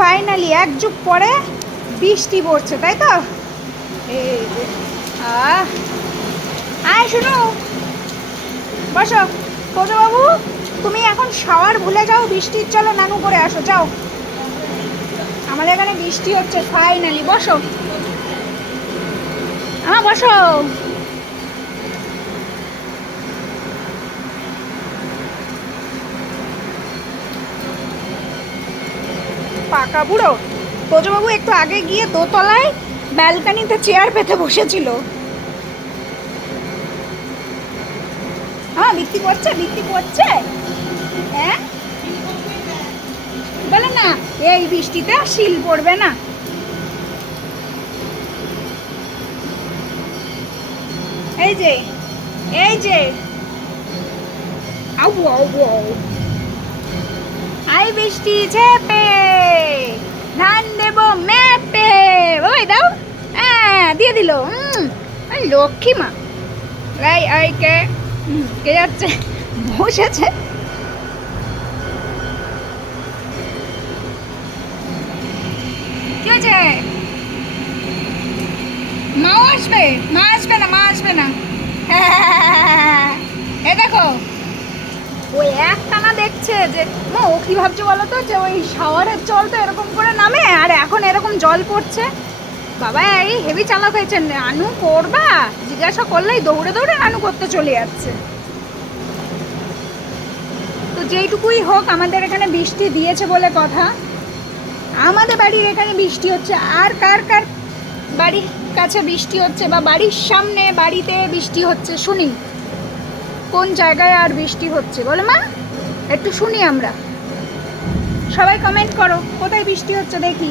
Finally এক যুগ পরে বৃষ্টি পড়ছে, তাই তো? এই আয় শুনো, বসো। বাবু, তুমি এখন শাওয়ার ভুলে যাও, বৃষ্টির চলো নানু করে আসো, যাও। আমাদের এখানে বৃষ্টি হচ্ছে ফাইনালি, বসো বসো। পাকা বুড়ো বাবু একটু আগে গিয়ে দোতলায় ব্যালকানিতে চেয়ার পেতে বসেছিল। বৃষ্টি পড়ছে হ্যাঁ, বলে না এই বৃষ্টিতে শিল পড়বে না। এই যে আই বৃষ্টি ঝেপে ধান দেব মেপে, ওই দাও, দিয়ে দিল। লক্ষ্মী মা। কে যাচ্ছে, বসেছে। কি হয়েছে? মাও আসবে? মা আসবে না। এ দেখো, ওই একটানা দেখছে যে মা, ও কি ভাবছে বলো তো, যে ওই শাওয়ারের জল তো এরকম করে নামে আর এখন এরকম জল পড়ছে। বাবা এই হেভি চালাক হয়েছে, নানু করবা জিজ্ঞাসা করলেই দৌড়ে দৌড়ে নানু করতে চলে যাচ্ছে। তো যেইটুকুই হোক, আমাদের এখানে বৃষ্টি দিয়েছে বলে কথা। আমাদের বাড়ির এখানে বৃষ্টি হচ্ছে, আর কার কার বাড়ির কাছে বৃষ্টি হচ্ছে বা বাড়ির সামনে বাড়িতে বৃষ্টি হচ্ছে শুনি। কোন জায়গায় আর বৃষ্টি হচ্ছে বলো মা, একটু শুনি আমরা। সবাই কমেন্ট করো কোথায় বৃষ্টি হচ্ছে দেখি।